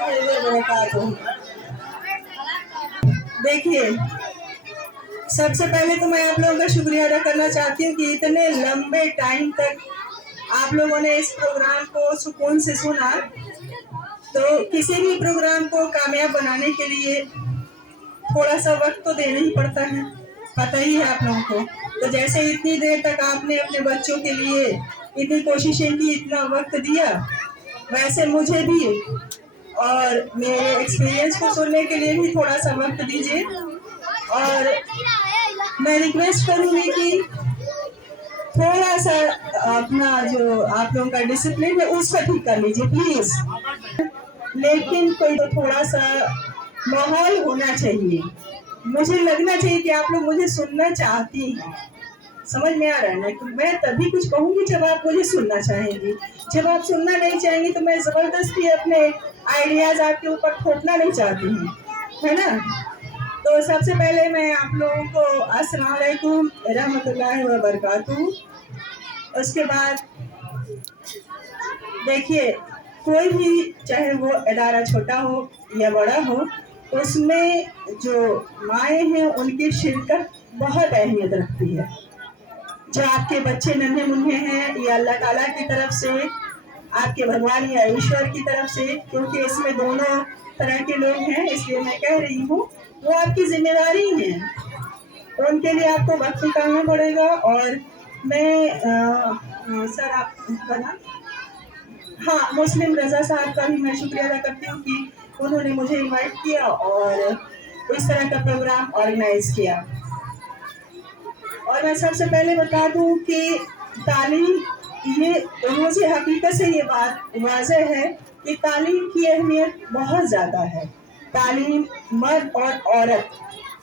वबरकातुहू। देखिए, सबसे पहले तो मैं आप लोगों का शुक्रिया अदा करना चाहती हूँ कि इतने लंबे टाइम तक आप लोगों ने इस प्रोग्राम को सुकून से सुना। तो किसी भी प्रोग्राम को कामयाब बनाने के लिए थोड़ा सा वक्त तो देना ही पड़ता है, पता ही है आप लोगों को। तो जैसे इतनी देर तक आपने अपने बच्चों के लिए इतनी कोशिशें की, इतना वक्त दिया, वैसे मुझे भी और मेरे एक्सपीरियंस को सुनने के लिए भी थोड़ा सा वक्त दीजिए। और मैं रिक्वेस्ट करूंगी कि थोड़ा सा अपना जो आप लोगों का डिसिप्लिन है उसको ठीक कर लीजिए प्लीज। लेकिन कोई तो थोड़ा सा माहौल होना चाहिए, मुझे लगना चाहिए कि आप लोग मुझे सुनना चाहती हैं। समझ में आ रहा है ना कि मैं तभी कुछ कहूंगी जब आप मुझे सुनना चाहेंगी। जब आप सुनना नहीं चाहेंगी तो मैं जबरदस्ती अपने आइडियाज आपके ऊपर थोपना नहीं चाहती हूँ, है ना। तो सबसे पहले मैं आप लोगों को अस्सलाम वालेकुम रहमतुल्लाहि व बरकातहू। उसके बाद देखिए, कोई भी चाहे वो इदारा छोटा हो या बड़ा हो, उसमें जो माएँ हैं उनकी शिरकत बहुत अहमियत रखती है। जो आपके बच्चे नन्हे मुन्ने हैं, ये अल्लाह ताला की तरफ से, आपके भगवान या ईश्वर की तरफ से, क्योंकि इसमें दोनों तरह के लोग हैं, इसलिए मैं कह रही हूँ वो आपकी जिम्मेदारी है। तो उनके लिए आपको वक्त निकालना पड़ेगा। और मैं सर आप बना हाँ, मुस्लिम रजा साहब का भी मैं शुक्रिया अदा करती हूँ कि उन्होंने मुझे इनवाइट किया और इस तरह का प्रोग्राम ऑर्गेनाइज किया। और मैं सबसे पहले बता दूं कि तालीम, ये मुझे हकीकत से ये बात वाज़ेह है कि तालीम की अहमियत बहुत ज़्यादा है। तालीम मर्द और औरत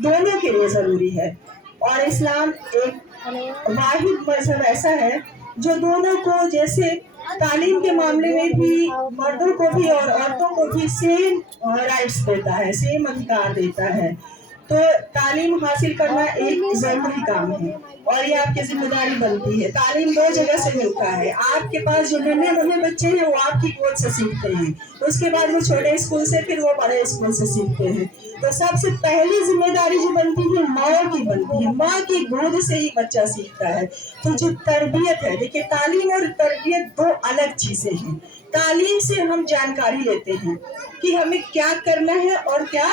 दोनों के लिए ज़रूरी है। और इस्लाम एक वाहिद मजहब ऐसा है जो दोनों को, जैसे तालीम के मामले में भी मर्दों को भी और औरतों को भी सेम राइट्स देता है, सेम अधिकार देता है। तो तालीम हासिल करना एक जरूरी काम है और ये आपकी जिम्मेदारी बनती है। तालीम दो जगह से मिलता है। आपके पास जो नन्हे मुन्ने बच्चे हैं वो आपकी गोद से सीखते हैं, उसके बाद वो छोटे स्कूल से, फिर वो बड़े स्कूल से सीखते हैं। तो सबसे पहली जिम्मेदारी जो बनती है माँ की बनती है, माँ की गोद से ही बच्चा सीखता है। तो जो तरबियत है, देखिए तालीम और तरबियत दो अलग चीजें हैं। तालीम से हम जानकारी लेते हैं कि हमें क्या करना है और क्या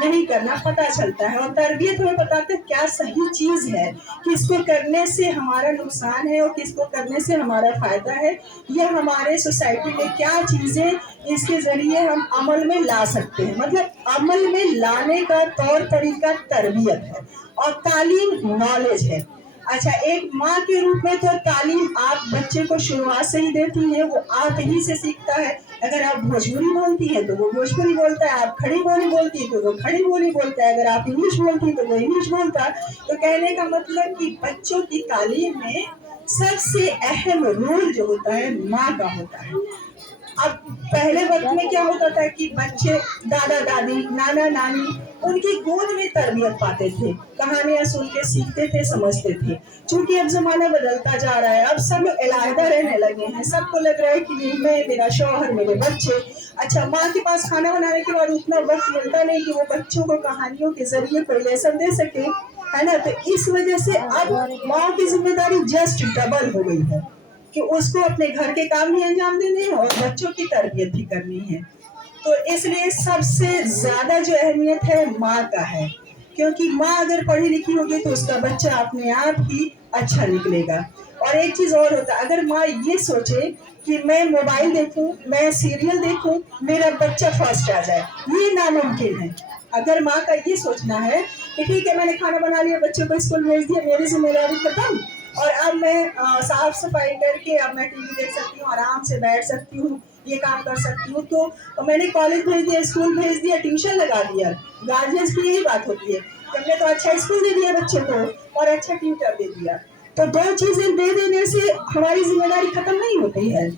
नहीं करना, पता चलता है। और तरबियत हमें बताते हैं क्या सही चीज है, किसको करने से हमारा नुकसान है और किसको करने से हमारा फायदा है, या हमारे सोसाइटी में क्या चीजें इसके जरिए हम अमल में ला सकते हैं। मतलब अमल में लाने का तौर तरीका तरबियत है और तालीम नॉलेज है। अच्छा, एक माँ के रूप में तो तालीम आप बच्चे को शुरुआत से ही देती है, वो आप ही से सीखता है। अगर आप भोजपुरी बोलती हैं तो वो भोजपुरी बोलता है, आप खड़ी बोली बोलती है तो वो खड़ी बोली बोलता है, अगर आप इंग्लिश बोलती हैं तो वो इंग्लिश बोलता है। तो कहने का मतलब कि बच्चों की तालीम में सबसे अहम रोल जो होता है माँ का होता है। अब पहले वक्त में क्या होता था कि बच्चे दादा दादी, नाना नानी, उनकी गोद में तरबियत पाते थे, कहानियां सुन के सीखते थे, समझते थे। क्योंकि अब जमाना बदलता जा रहा है, अब सब अलग रहने लगे हैं, सबको लग रहा है कि मैं, मेरा शौहर, मेरे बच्चे। अच्छा, माँ के पास खाना बनाने के बाद उतना वक्त मिलता नहीं कि वो बच्चों को कहानियों के जरिए कोई लेसन दे सके, है ना। तो इस वजह से अब माँ की जिम्मेदारी जस्ट डबल हो गई है कि उसको अपने घर के काम भी अंजाम देने हैं और बच्चों की तरबियत भी करनी है। तो इसलिए सबसे ज्यादा जो अहमियत है माँ का है, क्योंकि माँ अगर पढ़ी लिखी होगी तो उसका बच्चा अपने आप ही अच्छा निकलेगा। और एक चीज और होता है, अगर माँ ये सोचे कि मैं मोबाइल देखूं, मैं सीरियल देखूं, मेरा बच्चा फर्स्ट आ जाए, ये नामुमकिन है। अगर माँ का ये सोचना है कि ठीक है, मैंने खाना बना लिया, बच्चों को स्कूल भेज दिया, मेरी जिम्मेदारी खत्म, और अब मैं साफ सफाई करके अब मैं टीवी देख सकती हूँ, आराम से बैठ सकती हूँ, ये काम कर सकती हूँ, तो मैंने कॉलेज भेज दिया, स्कूल भेज दिया, ट्यूशन लगा दिया। गार्जियंस की यही बात होती है, हमने तो अच्छा स्कूल दे दिया बच्चे को और अच्छा ट्यूटर दे दिया। तो दो चीजें दे देने से हमारी जिम्मेदारी खत्म नहीं होती है।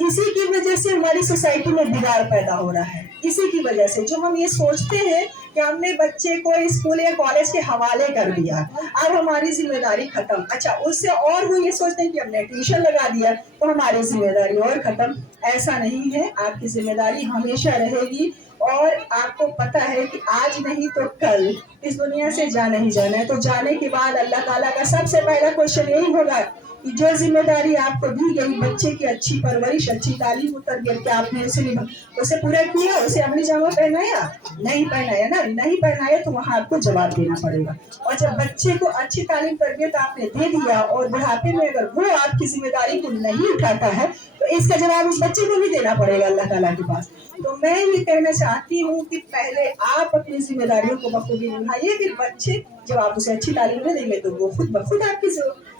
इसी की वजह से हमारी सोसाइटी में बिगाड़ पैदा हो रहा है। इसी की वजह से जो हम ये सोचते हैं कि हमने बच्चे को स्कूल या कॉलेज के हवाले कर दिया, अब हमारी जिम्मेदारी खत्म। अच्छा, उससे और वो ये सोचते हैं कि हमने ट्यूशन लगा दिया तो हमारी जिम्मेदारी और खत्म। ऐसा नहीं है, आपकी जिम्मेदारी हमेशा रहेगी। और आपको पता है कि आज नहीं तो कल इस दुनिया से जाना ही जाना है। तो जाने के बाद अल्लाह ताला का सबसे पहला क्वेश्चन यही होगा कि जो जिम्मेदारी आपको दी गई, बच्चे की अच्छी परवरिश, अच्छी तालीम और तरबियत, क्या आपने उसे पूरा किया? उसे अमली जामा पहनाया? नहीं पहनाया ना, नहीं पहनाया तो वहाँ आपको जवाब देना पड़ेगा। और जब बच्चे को अच्छी तालीम तरबियत आपने दे दिया और बुढ़ापे में अगर वो आपकी जिम्मेदारी को नहीं उठाता है तो इसका जवाब उस बच्चे को भी देना पड़ेगा अल्लाह ताला के पास। तो मैं ये कहना चाहती हूँ कि पहले आप अपनी जिम्मेदारियों को बखूबी निभाइए, फिर बच्चे जब आप उसे अच्छी तालीम में देंगे तो वो खुद ब खुद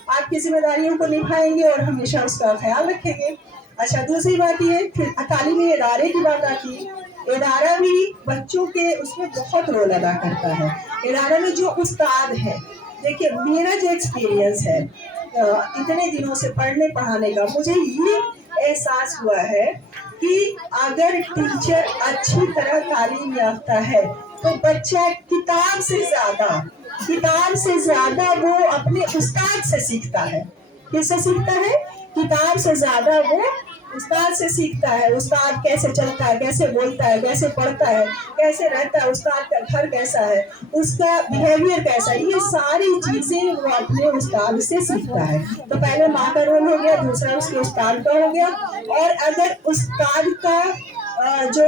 आपकी जिम्मेदारियों को निभाएंगे और हमेशा उसका ख्याल रखेंगे। अच्छा, दूसरी बात ये, फिर तालीमी इदारे की बात आती है। इदारा भी बच्चों के उसमें बहुत रोल अदा करता है। इदारा में जो उस्ताद है, देखिए मेरा जो एक्सपीरियंस है इतने दिनों से पढ़ने पढ़ाने का, मुझे ये एहसास हुआ है कि अगर टीचर अच्छी तरह तालीम याफ्ता है तो बच्चा किताब से ज्यादा वो अपने उस्ताद से सीखता है। किससे सीखता है? किताब से ज्यादा वो उस्ताद से सीखता है। उस्ताद कैसे चलता है, कैसे बोलता है, कैसे पढ़ता है, कैसे रहता है, उस्ताद का घर कैसा है, उसका बिहेवियर कैसा है, ये सारी चीजें वो अपने उस्ताद से सीखता है। तो पहले माँ का रोल हो गया, दूसरा उसके उस्ताद का हो गया। और अगर उस्ताद का जो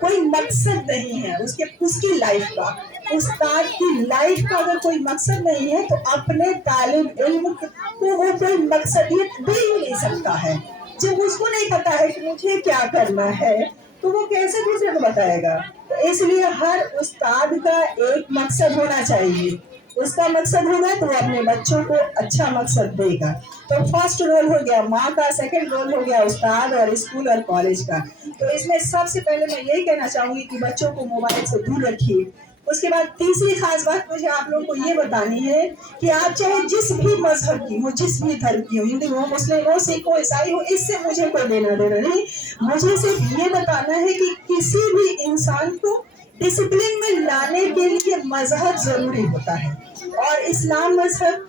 कोई मकसद नहीं है उसकी लाइफ का, उस्ताद की लाइफ का अगर कोई मकसद नहीं है तो अपने तालिब इल्म को वो कोई मकसद ये दे ही नहीं सकता है। जब उसको नहीं पता है कि मुझे क्या करना है तो वो कैसे दूसरे को बताएगा? तो इसलिए हर उस्ताद का एक मकसद होना चाहिए। उसका मकसद होगा तो वो अपने बच्चों को अच्छा मकसद देगा। तो फर्स्ट रोल हो गया माँ का, सेकंड रोल हो गया उस्ताद और स्कूल और कॉलेज का। तो इसमें सबसे पहले मैं यही कहना चाहूंगी कि बच्चों को मोबाइल से दूर रखिए। उसके बाद तीसरी खास बात मुझे आप लोगों को ये बतानी है कि आप चाहे जिस भी मजहब की हो, जिस भी धर्म की हो, हिंदू हो, मुस्लिम हो, सिख हो, ईसाई हो, इससे मुझे कोई लेना देना नहीं। मुझे सिर्फ ये बताना है कि किसी भी इंसान को डिसिप्लिन में लाने के लिए मजहब जरूरी होता है। और इस्लाम मजहब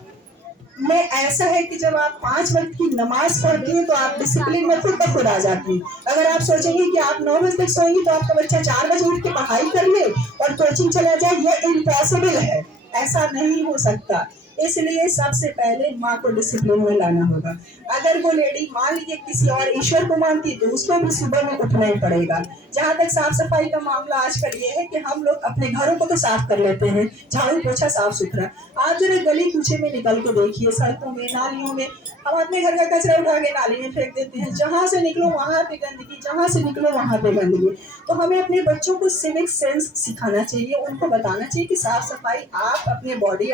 में ऐसा है कि जब आप 5 वक्त की नमाज पढ़ती हैं तो आप डिसिप्लिन में खुद ब खुद आ जाती हैं। अगर आप सोचेंगे कि आप 9 बजे तक सोएंगी तो आपका बच्चा 4 बजे उठ के पढ़ाई कर ले और कोचिंग चला जाए, यह इम्पॉसिबल है, ऐसा नहीं हो सकता। इसलिए सबसे पहले माँ को डिसिप्लिन में लाना होगा। अगर वो लेडी मान लीजिए किसी और ईश्वर को मानती तो उसको भी सुबह में उठना ही पड़ेगा। जहाँ तक साफ सफाई का मामला आजकल ये है कि हम लोग अपने घरों को तो साफ कर लेते हैं, झाड़ू पोछा साफ सुथरा। आप जरा गली कूचे में निकल के देखिए, सड़कों में, नालियों में, हम अपने घर का कचरा उठा के नाली में फेंक देते हैं। जहाँ से निकलो वहाँ पे गंदगी, जहाँ से निकलो वहाँ पे गंदगी। तो हमें अपने बच्चों को सिविक सेंस सिखाना चाहिए, उनको बताना चाहिए कि साफ सफाई आप अपने बॉडी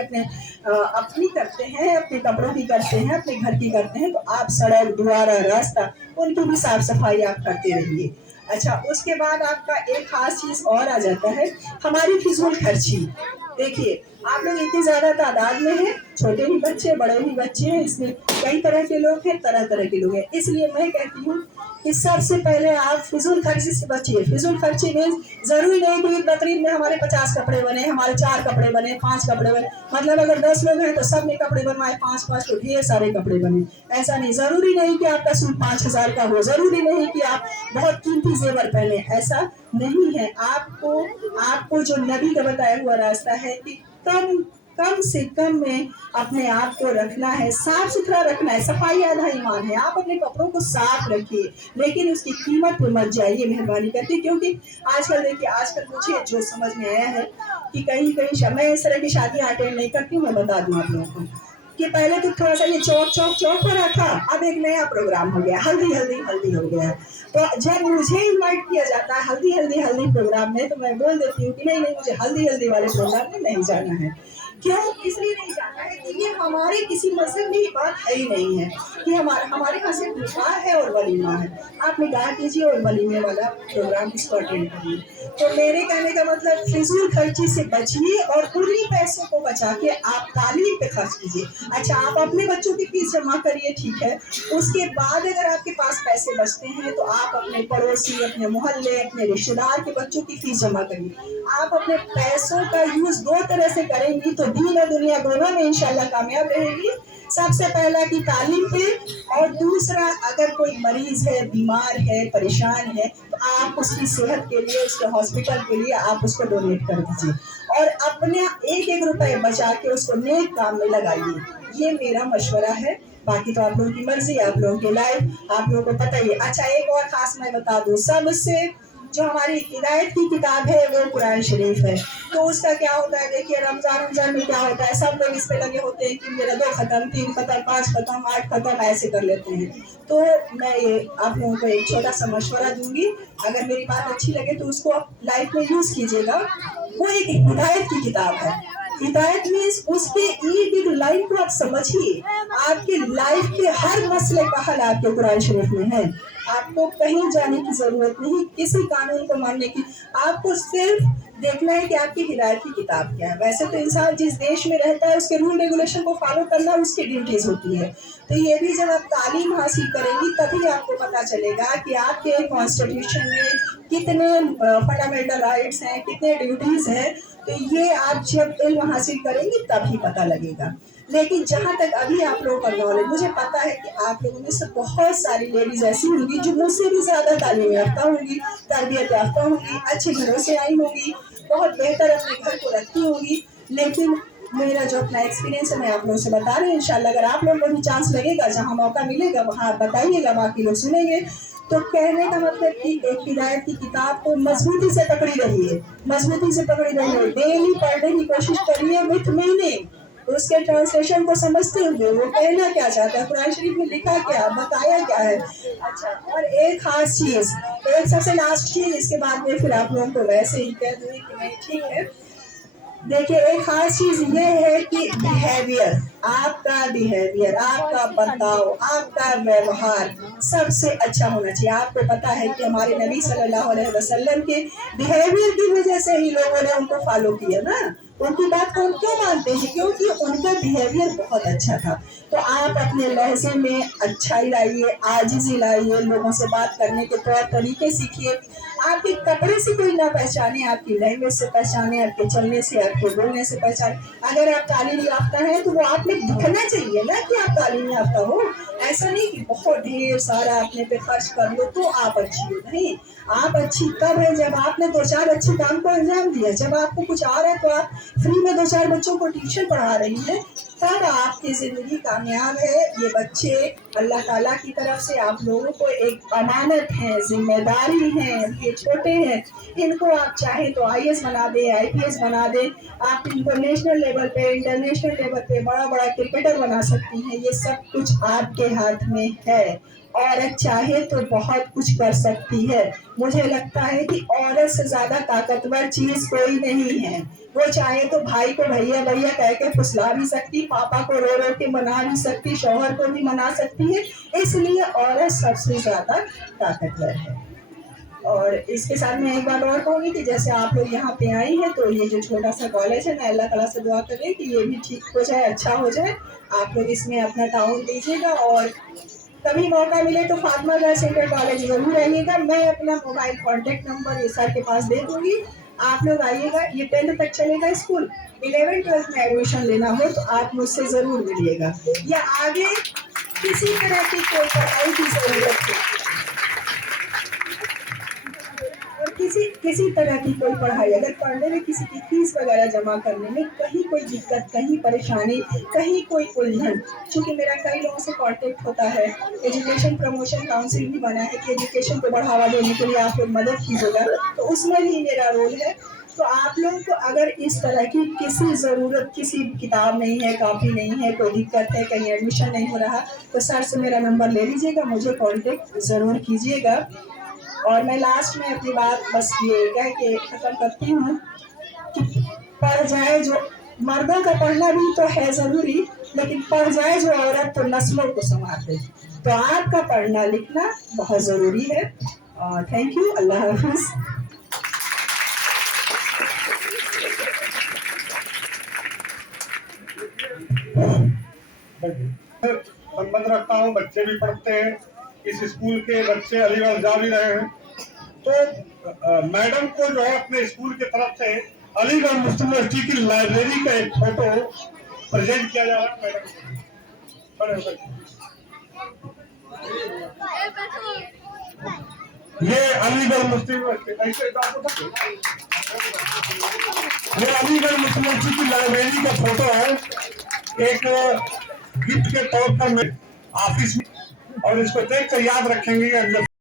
अपनी करते हैं, अपने कपड़ों की करते हैं, अपने घर की करते हैं, तो आप सड़क, द्वारा, रास्ता, उनकी भी साफ सफाई आप करते रहिए। अच्छा, उसके बाद आपका एक खास चीज और आ जाता है, हमारी फिजूल खर्ची। देखिए आप लोग इतनी ज्यादा तादाद में हैं, छोटे भी बच्चे, बड़े भी बच्चे हैं, इसमें कई तरह के लोग हैं, तरह तरह के लोग हैं। इसलिए मैं कहती हूँ कि सबसे पहले आप फिजूल खर्ची से बचिए। फिजूल खर्ची में जरूरी नहीं कि तकरीब में हमारे 50 कपड़े बने, हमारे 4 कपड़े बने, 5 कपड़े बने, मतलब अगर 10 लोग हैं तो सब ने कपड़े बनवाए, 5-5 तो ढेर सारे कपड़े बने। ऐसा नहीं, जरूरी नहीं कि आपका सूट 5000 का हो, जरूरी नहीं कि आप बहुत कीमती जेवर पहने, ऐसा नहीं है। आपको जो नबी का बताया हुआ रास्ता है कि कम से कम में अपने आप को रखना है, साफ सुथरा रखना है। सफाई आधा ईमान है। आप अपने कपड़ों को साफ रखिए, लेकिन उसकी कीमत पे मत जाइए, मेहरबानी करके। क्योंकि आजकल देखिए, आजकल मुझे जो समझ में आया है कि कहीं मैं इस तरह की शादियां अटेंड नहीं करती हूँ। मैं बता दूं आप लोगों को कि पहले तो थोड़ा सा ये चौक हो रहा था, अब एक नया प्रोग्राम हो गया, हल्दी हो गया। तो जब मुझे इनवाइट किया जाता है हल्दी प्रोग्राम में, तो मैं बोल देती हूँ कि नहीं मुझे हल्दी वाले प्रोग्राम में नहीं जाना है। क्यों? इसलिए नहीं जाता है कि ये हमारे किसी मजहब में बात है ही नहीं है कि हमारे यहाँ सिर्फ निकाह है और वलीमा है। आप निकाह कीजिए और वलीमे वाला प्रोग्राम इसको अटेंड करिए। तो मेरे कहने का मतलब फिजूल खर्ची से बचिए और उन्हीं पैसों को बचा के आप तालीम पे खर्च कीजिए। अच्छा, आप अपने बच्चों की फीस जमा करिए, ठीक है, उसके बाद अगर आपके पास पैसे बचते हैं तो आप अपने पड़ोसी, अपने मोहल्ले, अपने रिश्तेदार के बच्चों की फीस जमा करिए। आप अपने पैसों का यूज दो तरह से करेंगी तो दीन और दुनिया दोनों में इंशाल्लाह कामयाब रहेगी। सबसे पहला कि तालीम पे, और दूसरा अगर कोई मरीज है, बीमार है, परेशान है, तो आप उसकी सेहत के लिए, उसके हॉस्पिटल के लिए आप उसको डोनेट कर दीजिए और अपने एक एक रुपए बचा के उसको नेक काम में लगाइए। ये मेरा मशवरा है। बाकी तो आप लोगों की मर्जी, आप लोगों की लाइफ, आप लोगों को पता ही है। अच्छा, एक और खास मैं बता दूं, सबसे जो हमारी हिदायत की किताब है वो कुरान शरीफ है। तो उसका क्या होता है, देखिए रमजान में क्या होता है, सब लोग इस पे लगे होते हैं कि मेरा 2 खत्म, 3 खत्म, 5 खत्म, 8 खत्म, ऐसे कर लेते हैं। तो मैं ये आप लोगों को एक छोटा सा मशवरा दूंगी, अगर मेरी बात अच्छी लगे तो उसको आप लाइफ में यूज कीजिएगा। वो एक हिदायत की किताब है। हिदायत मीन्स उसके एक एक लाइन को आप समझिए। आपके लाइफ के हर मसले का हल आपके कुरान शरीफ में है। आपको कहीं जाने की जरूरत नहीं, किसी कानून को मानने की। आपको सिर्फ देखना है कि आपकी हिदायत की किताब क्या है। वैसे तो इंसान जिस देश में रहता है उसके रूल रेगुलेशन को फॉलो करना उसकी ड्यूटीज होती है। तो ये भी जब आप तालीम हासिल करेंगी तभी आपको पता चलेगा कि आपके कॉन्स्टिट्यूशन में कितने फंडामेंटल राइट्स हैं, कितने ड्यूटीज हैं। तो ये आप जब इल्म हासिल करेंगी तभी पता लगेगा। लेकिन जहाँ तक अभी आप लोगों का नॉलेज, मुझे पता है कि आप लोगों में से बहुत सारी लेडीज ऐसी होंगी जो मुझसे भी ज्यादा तालीम याफ्ता होंगी, तरबियत याफ्ता होंगी, अच्छे घरों से आई होंगी, बहुत बेहतर अपने घर को रखती होंगी। लेकिन मेरा जो अपना एक्सपीरियंस है मैं आप लोगों से बता रही हूँ। इंशाल्लाह अगर आप लोगों को भी चांस लगेगा, जहाँ मौका मिलेगा वहाँ आप बताइएगा, बाकी लोग सुनेंगे। तो कहने का मतलब कि एक हिदायत की किताब को मजबूती से पकड़ी रहिए, मजबूती से पकड़ी रहिए, डेली पढ़ने की कोशिश करिए विथ मीनिंग, उसके ट्रांसलेशन को समझते हुए वो कहना क्या चाहता है, कुरान शरीफ में लिखा क्या, बताया क्या है। अच्छा, और एक खास चीज, एक सबसे लास्ट चीज, इसके बाद में फिर आप लोगों को वैसे ही कह दूंगी कि नहीं ठीक है। देखिए, एक खास चीज ये है कि बिहेवियर, आपका बिहेवियर, आपका बर्ताव, आपका व्यवहार सबसे अच्छा होना चाहिए। आपको पता है कि हमारे नबी सल्लल्लाहु अलैहि वसल्लम के बिहेवियर की वजह से ही लोगों ने उनको फॉलो किया ना। उनकी बात को हम क्यों मानते हैं? क्योंकि उनका बिहेवियर बहुत अच्छा था। तो आप अपने लहजे में अच्छाई लाइए, आजिज़ी लाइए, लोगों से बात करने के तौर तरीके सीखिए। आपके कपड़े से कोई ना पहचाने, आपकी लैंग्वेज से पहचाने, आपके चलने से, आपके बोलने से पहचाने। अगर आप तालीम याफ्ता हैं तो वो आप में दिखना चाहिए ना कि आप तालीम याफ्ता हो। ऐसा नहीं कि बहुत ढेर सारा अपने पे खर्च कर लो तो आप अच्छी हो, नहीं। आप अच्छी तब है जब आपने 2-4 अच्छे काम को अंजाम दिया। जब आपको कुछ आ रहा है तो आप फ्री में 2-4 बच्चों को ट्यूशन पढ़ा रही हैं, तब आपकी जिंदगी कामयाब है। ये बच्चे अल्लाह ताला की तरफ से आप लोगों को एक अमानत है, जिम्मेदारी है, ये छोटे हैं, इनको आप चाहें तो IAS बना दे, IPS बना दे, आप इनको नेशनल लेवल पे, इंटरनेशनल लेवल पे बड़ा बड़ा क्रिकेटर बना सकती हैं। ये सब कुछ आपके हाथ में है। औरत चाहे तो बहुत कुछ कर सकती है। मुझे लगता है कि औरत से ज्यादा ताकतवर चीज कोई नहीं है। वो चाहे तो भाई को भैया भैया कह के फुसला भी सकती, पापा को रो रो के मना भी सकती, शौहर को भी मना सकती है। इसलिए औरत सबसे ज्यादा ताकतवर है। और इसके साथ मैं एक बात और कहूँगी कि जैसे आप लोग यहाँ पे आई हैं तो ये जो छोटा सा कॉलेज है, मैं अल्लाह ताला से दुआ करें कि ये भी ठीक हो जाए, अच्छा हो जाए। आप लोग इसमें अपना ताउन दीजिएगा और कभी मौका मिले तो फातिमा गर्ल्स इंटर कॉलेज जरूर आइएगा। मैं अपना मोबाइल कॉन्टेक्ट नंबर ये सर के पास दे दूंगी, आप लोग आइएगा। ये 10th तक चलेगा स्कूल, 11th-12th में एडमिशन लेना हो तो आप मुझसे जरूर मिलिएगा, या आगे किसी तरह की कोई पढ़ाई की जरूरत है और किसी तरह की कोई पढ़ाई, अगर पढ़ने में किसी की फीस वगैरह जमा करने में कहीं कोई दिक्कत, कहीं परेशानी, कहीं कोई उलझन, चूंकि मेरा कई लोगों से कांटेक्ट होता है, एजुकेशन प्रमोशन काउंसिल भी बना है कि एजुकेशन को बढ़ावा देने के लिए आप लोग मदद कीजिएगा, तो उसमें भी मेरा रोल है। तो आप लोगों को अगर इस तरह की किसी ज़रूरत, किसी किताब नहीं है, कॉपी नहीं है, कोई दिक्कत है, कहीं एडमिशन नहीं हो रहा, तो सर से मेरा नंबर ले लीजिएगा, मुझे कांटेक्ट ज़रूर कीजिएगा। और मैं लास्ट में अपनी बात बस ये कह के ख़त्म करती हूँ कि पढ़ जाए जो मर्दों का पढ़ना भी तो है जरूरी, लेकिन पढ़ जाए जो औरत तो नस्लों को संवार दे। तो आपका पढ़ना लिखना बहुत जरूरी है। थैंक यू, अल्लाह हाफिज। संबंध रखता हूँ, बच्चे भी पढ़ते हैं, इस स्कूल के बच्चे अलीगढ़ जा भी रहे हैं। तो मैडम को जो है अपने स्कूल की तरफ से अलीगढ़ मुस्लिम यूनिवर्सिटी की लाइब्रेरी का एक फोटो प्रेजेंट किया जा रहा है। मैडम ये अलीगढ़ मुस्लिम यूनिवर्सिटी, ये अलीगढ़ मुस्लिम यूनिवर्सिटी की लाइब्रेरी का फोटो है, एक गिफ्ट के तौर पर ऑफिस में, और इसको देख कर याद रखेंगे।